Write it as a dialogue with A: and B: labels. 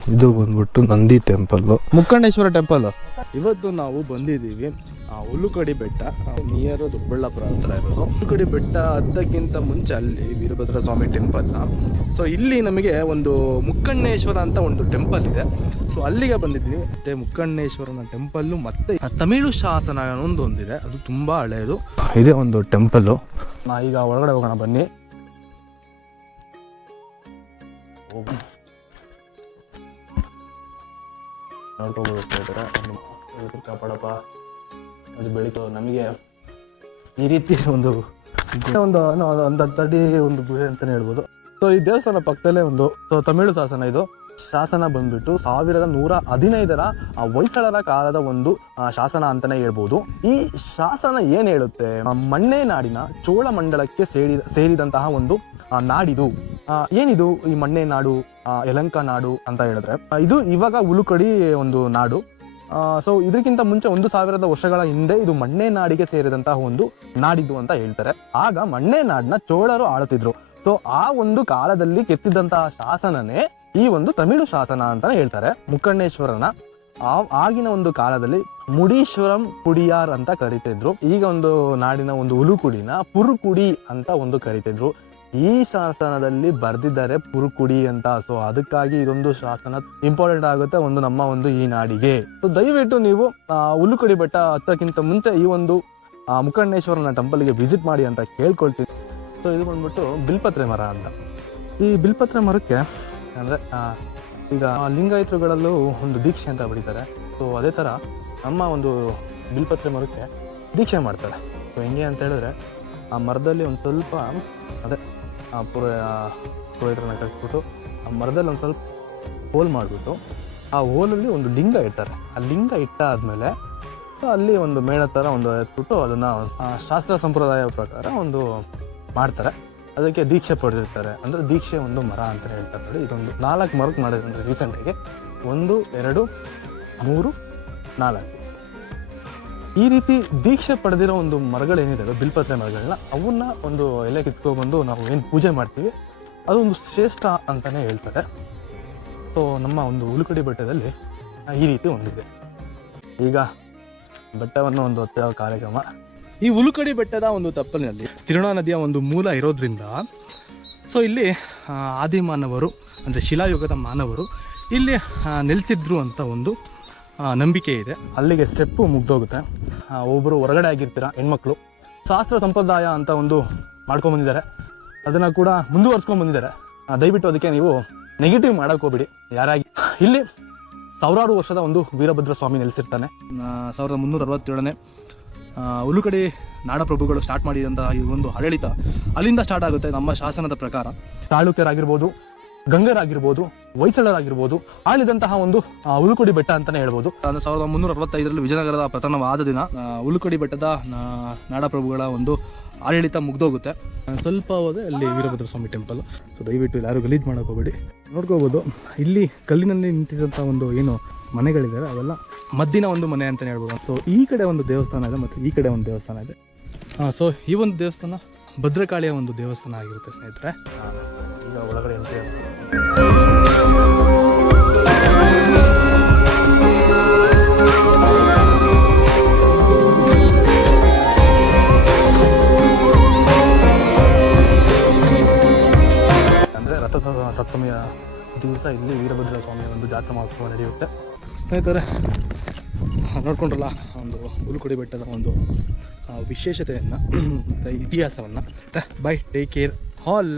A: ಇದು ಬಂದ್ಬಿಟ್ಟು Nandi temple
B: ಮುಖಂಡೇಶ್ವರ temple. ಇವತ್ತು ನಾವು ಬಂದಿದ್ದೀವಿ ಆ, ಹುಲ್ಲುಕಡಿ ಬೆಟ್ಟ ನಿಯರ್ ದೊಡ್ಡಬಳ್ಳಾಪುರ ಹತ್ರ ಇರೋದು. ಹುಲ್ಲುಕಡಿ ಬೆಟ್ಟ ಹತ್ತಕ್ಕಿಂತ ಮುಂಚೆ ಅಲ್ಲಿ ವೀರಭದ್ರ ಸ್ವಾಮಿ ಟೆಂಪಲ್ ಸೊ ಇಲ್ಲಿ ನಮಗೆ ಒಂದು ಮುಕ್ಕಣ್ಣೇಶ್ವರ ಅಂತ ಒಂದು ಟೆಂಪಲ್ ಇದೆ. ಸೊ ಅಲ್ಲಿಗೆ ಬಂದಿದ್ವಿ. ಮತ್ತೆ ಮುಕ್ಕಣ್ಣೇಶ್ವರನ ಟೆಂಪಲ್ಲು ಮತ್ತೆ ತಮಿಳು ಶಾಸನ ಒಂದು ಒಂದಿದೆ ಅದು ತುಂಬಾ ಹಳೆಯದು
A: ಇದೇ ಒಂದು ಟೆಂಪಲ್ಲು
B: ನಾ ಈಗ ಒಳಗಡೆ ಹೋಗೋಣ ಬನ್ನಿ.
A: ನೋಡ್ಕೋಬೋದು ಸ್ನೇಹಿತರೆ ಹೆಸರು ಕಾಪಾಡಪ್ಪ. ಅದು ಬೆಳೀತು. ನಮಗೆ ಈ ರೀತಿ ಒಂದು
B: ಒಂದು ಒಂದು ಅಡಿ ಒಂದು ಗುಹೆ ಅಂತಲೇ ಹೇಳ್ಬೋದು. ಸೊ ಈ ದೇವಸ್ಥಾನ ಪಕ್ಕದಲ್ಲೇ ಒಂದು ಸೊ ತಮಿಳು ಶಾಸನ ಇದು.
A: ಶಾಸನ ಬಂದ್ಬಿಟ್ಟು ಸಾವಿರದ ನೂರ ಹದಿನೈದರ ಹೊಯ್ಸಳರ ಕಾಲದ ಒಂದು ಶಾಸನ ಅಂತಾನೆ ಹೇಳ್ಬೋದು. ಈ ಶಾಸನ ಏನು ಹೇಳುತ್ತೆ? ಮಣ್ಣೆ ನಾಡಿನ ಚೋಳ ಮಂಡಲಕ್ಕೆ ಸೇರಿ, ಸೇರಿದಂತಹ ಒಂದು ನಾಡಿದು. ಏನಿದು ಈ ಮಣ್ಣೆ ನಾಡು ಯಲಂಕ ನಾಡು ಅಂತ ಹೇಳಿದ್ರೆ? ಇದು ಇವಾಗ ಉಳುಕಡಿ ಒಂದು ನಾಡು. ಸೊ ಇದಕ್ಕಿಂತ ಮುಂಚೆ ಒಂದು ಸಾವಿರದ ವರ್ಷಗಳ ಹಿಂದೆ ಇದು ಮಣ್ಣೆ ನಾಡಿಗೆ ಸೇರಿದಂತಹ ಒಂದು ನಾಡಿದ್ದು ಅಂತ ಹೇಳ್ತಾರೆ. ಆಗ ಮಣ್ಣೆ ನಾಡನ್ನ ಚೋಳರು ಆಳುತ್ತಿದ್ರು. ಸೊ ಆ ಒಂದು ಕಾಲದಲ್ಲಿ ಕೆತ್ತಿದ್ದಂತಹ ಶಾಸನನೇ ಈ ಒಂದು ತಮಿಳು ಶಾಸನ ಅಂತಾನೆ ಹೇಳ್ತಾರೆ. ಮುಕ್ಕಣ್ಣೇಶ್ವರನ ಆಗಿನ ಒಂದು ಕಾಲದಲ್ಲಿ ಮುಡೀಶ್ವರಂ ಪುಡಿಯಾರ್ ಅಂತ ಕರಿತಿದ್ರು. ಈಗ ಒಂದು ನಾಡಿನ ಒಂದು ಉಲುಕುಡಿನ ಪುರುಕುಡಿ ಅಂತ ಒಂದು ಕರಿತಿದ್ರು. ಈ ಶಾಸನದಲ್ಲಿ ಬರೆದಿದ್ದಾರೆ ಪುರುಕುಡಿ ಅಂತ. ಸೊ ಅದಕ್ಕಾಗಿ ಇದೊಂದು ಶಾಸನ ಇಂಪಾರ್ಟೆಂಟ್ ಆಗುತ್ತೆ ಒಂದು ನಮ್ಮ ಒಂದು ಈ ನಾಡಿಗೆ. ಸೊ ದಯವಿಟ್ಟು ನೀವು ಹುಲ್ಲುಕುಡಿ ಬೆಟ್ಟ ಹತ್ತಕ್ಕಿಂತ ಮುಂಚೆ ಈ ಒಂದು ಮುಖಂಡೇಶ್ವರನ ಟೆಂಪಲ್ ಟೆಂಪಲ್ಗೆ ವಿಸಿಟ್ ಮಾಡಿ ಅಂತ ಕೇಳ್ಕೊಳ್ತೀನಿ. ಸೊ ಇದು ಬಂದ್ಬಿಟ್ಟು ಬಿಲ್ಪತ್ರೆ ಮರ ಅಂತ. ಈ ಬಿಲ್ಪತ್ರೆ ಮರಕ್ಕೆ, ಅಂದರೆ ಈಗ ಲಿಂಗಾಯತರುಗಳಲ್ಲೂ ಒಂದು ದೀಕ್ಷೆ ಅಂತ ಬಿಡಿತಾರೆ ಸೊ ಅದೇ ಥರ ನಮ್ಮ ಒಂದು ಬಿಲ್ಪತ್ರೆ ಮರಕ್ಕೆ ದೀಕ್ಷೆ ಮಾಡ್ತಾರೆ. ಸೊ ಹೆಂಗೆ ಅಂತ ಹೇಳಿದ್ರೆ, ಆ ಮರದಲ್ಲಿ ಒಂದು ಸ್ವಲ್ಪ, ಅದೇ ಪುರ ಪುರೋಹಿತರನ್ನ ಕಳಿಸ್ಬಿಟ್ಟು ಆ ಮರದಲ್ಲಿ ಒಂದು ಸ್ವಲ್ಪ ಹೋಲ್ ಮಾಡಿಬಿಟ್ಟು ಆ ಹೋಲಲ್ಲಿ ಒಂದು ಲಿಂಗ ಇಟ್ಟಾರೆ ಆ ಲಿಂಗ ಇಟ್ಟಾದ್ಮೇಲೆ ಸೊ ಅಲ್ಲಿ ಒಂದು ಮೇಣ ಥರ ಒಂದು ಎತ್ಬಿಟ್ಟು ಅದನ್ನು ಶಾಸ್ತ್ರ ಸಂಪ್ರದಾಯ ಪ್ರಕಾರ ಒಂದು ಮಾಡ್ತಾರೆ. ಅದಕ್ಕೆ ದೀಕ್ಷೆ ಪಡೆದಿರ್ತಾರೆ. ಅಂದರೆ ದೀಕ್ಷೆ ಒಂದು ಮರ ಅಂತ ಹೇಳ್ತಾರೆ ನೋಡಿ, ಇದೊಂದು ನಾಲ್ಕು ಮರಕ್ಕೆ ಮಾಡಿದ್ರೆ ರೀಸೆಂಟಾಗಿ ಒಂದು, ಎರಡು, ಮೂರು, ನಾಲ್ಕು. ಈ ರೀತಿ ದೀಕ್ಷೆ ಪಡೆದಿರೋ ಒಂದು ಮರಗಳೇನಿದ್ದಾವೆ ಬಿಲ್ಪತ್ರೆ ಮರಗಳನ್ನ, ಅವನ್ನ ಒಂದು ಎಲೆ ಕಿತ್ಕೊಬಂದು ನಾವು ಏನು ಪೂಜೆ ಮಾಡ್ತೀವಿ, ಅದೊಂದು ಶ್ರೇಷ್ಠ ಅಂತಲೇ ಹೇಳ್ತಾರೆ. ಸೊ ನಮ್ಮ ಒಂದು ಉಲುಕಡಿ ಬೆಟ್ಟದಲ್ಲಿ ಈ ರೀತಿ ಒಂದಿದೆ. ಈಗ ಬೆಟ್ಟವನ್ನು ಒಂದು ಹತ್ತಿರ ಕಾರ್ಯಕ್ರಮ.
B: ಈ ಉಲುಕಡಿ ಬೆಟ್ಟದ ಒಂದು ತಪ್ಪಲಿನಲ್ಲಿ ತಿರುಣಾ ನದಿಯ ಒಂದು ಮೂಲ ಇರೋದ್ರಿಂದ ಸೊ ಇಲ್ಲಿ ಆದಿ ಮಾನವರು ಅಂದರೆ ಶಿಲಾಯುಗದ ಮಾನವರು, ಇಲ್ಲಿ ನೆಲೆಸಿದ್ರು ಅಂತ ಒಂದು ನಂಬಿಕೆ ಇದೆ.
A: ಅಲ್ಲಿಗೆ ಸ್ಟೆಪ್ಪು ಮುಗ್ದೋಗುತ್ತೆ. ಒಬ್ಬರು ಹೊರಗಡೆ ಆಗಿರ್ತೀರ ಹೆಣ್ಮಕ್ಳು. ಶಾಸ್ತ್ರ ಸಂಪ್ರದಾಯ ಅಂತ ಒಂದು ಮಾಡ್ಕೊಂಬಂದಿದ್ದಾರೆ ಅದನ್ನು ಕೂಡ ಮುಂದುವರ್ಸ್ಕೊಂಡು ಬಂದಿದ್ದಾರೆ. ದಯವಿಟ್ಟು ಅದಕ್ಕೆ ನೀವು ನೆಗೆಟಿವ್ ಮಾಡಕ್ಕೆ ಹೋಗ್ಬಿಡಿ. ಯಾರಾಗಿ ಇಲ್ಲಿ ಸಾವಿರಾರು ವರ್ಷದ ಒಂದು ವೀರಭದ್ರ ಸ್ವಾಮಿ ನೆಲೆಸಿರ್ತಾನೆ.
B: ಸಾವಿರದ ಮುನ್ನೂರ ಅರವತ್ತೇಳನೇ ಉಲುಕಡಿ ನಾಡಪ್ರಭುಗಳು ಸ್ಟಾರ್ಟ್ ಮಾಡಿದಂತಹ ಈ ಒಂದು ಆಡಳಿತ ಅಲ್ಲಿಂದ ಸ್ಟಾರ್ಟ್ ಆಗುತ್ತೆ ನಮ್ಮ ಶಾಸನದ ಪ್ರಕಾರ.
A: ಚಾಳುಕ್ಯರಾಗಿರ್ಬೋದು ಗಂಗರಾಗಿರ್ಬೋದು ಹೊಯ್ಸಳರಾಗಿರ್ಬೋದು ಆಳಿದಂತಹ ಒಂದು ಆ, ಉಳುಕುಡಿ ಬೆಟ್ಟ ಅಂತಾನೆ ಹೇಳ್ಬೋದು.
B: ಅಂದ್ರೆ ಸಾವಿರದ ಮುನ್ನೂರ ಅರವತ್ತೈದರಲ್ಲಿ ವಿಜಯನಗರದ ಪತನವಾದ ದಿನ ಉಳುಕುಡಿ ಬೆಟ್ಟದ ನಾ- ನಾಡಪ್ರಭುಗಳ ಒಂದು ಆಡಳಿತ ಮುಗ್ದೋಗುತ್ತೆ. ಸ್ವಲ್ಪ ಹೋದೆ ಅಲ್ಲಿ ವೀರಭದ್ರ ಸ್ವಾಮಿ ಟೆಂಪಲ್ ಸೊ ದಯವಿಟ್ಟು ಇಲ್ಲಿ ಯಾರು ಗಲೀಜ್ ಮಾಡಕ್ ಹೋಗ್ಬೇಡಿ. ನೋಡ್ಕೋಬೋದು ಇಲ್ಲಿ ಕಲ್ಲಿನಲ್ಲಿ ನಿಂತಿದ್ದಂಥ ಒಂದು ಏನು ಮನೆಗಳಿದ್ದಾವೆ ಅವೆಲ್ಲ ಮದ್ದಿನ ಒಂದು ಮನೆ ಅಂತಲೇ ಹೇಳ್ಬೋದು. ಸೊ ಈ ಕಡೆ ಒಂದು ದೇವಸ್ಥಾನ ಇದೆ ಮತ್ತು ಈ ಕಡೆ ಒಂದು ದೇವಸ್ಥಾನ ಇದೆ. ಸೊ ಈ ಒಂದು ದೇವಸ್ಥಾನ ಭದ್ರಕಾಳಿಯ ಒಂದು ದೇವಸ್ಥಾನ ಆಗಿರುತ್ತೆ ಸ್ನೇಹಿತರೆ.
A: ಈಗ ಒಳಗಡೆ ಅಂದರೆ ರಥ ಸಪ್ತಮಿಯ ದಿವಸ ಇಲ್ಲಿ ವೀರಭದ್ರ ಸ್ವಾಮಿಯ ಒಂದು ಜಾತ್ರಾ ಮಹೋತ್ಸವ ನಡೆಯುತ್ತೆ.
B: ಸ್ನೇಹಿತರೆ ನೋಡ್ಕೊಂಡ್ರಲ್ಲ? ಒಂದು ಹುಲುಕೊಡಿ ಬೆಟ್ಟದ ಒಂದು ವಿಶೇಷತೆಯನ್ನು ಮತ್ತು ಇತಿಹಾಸವನ್ನು ಬೈ ಟೇಕ್ ಕೇರ್ ಆಲ್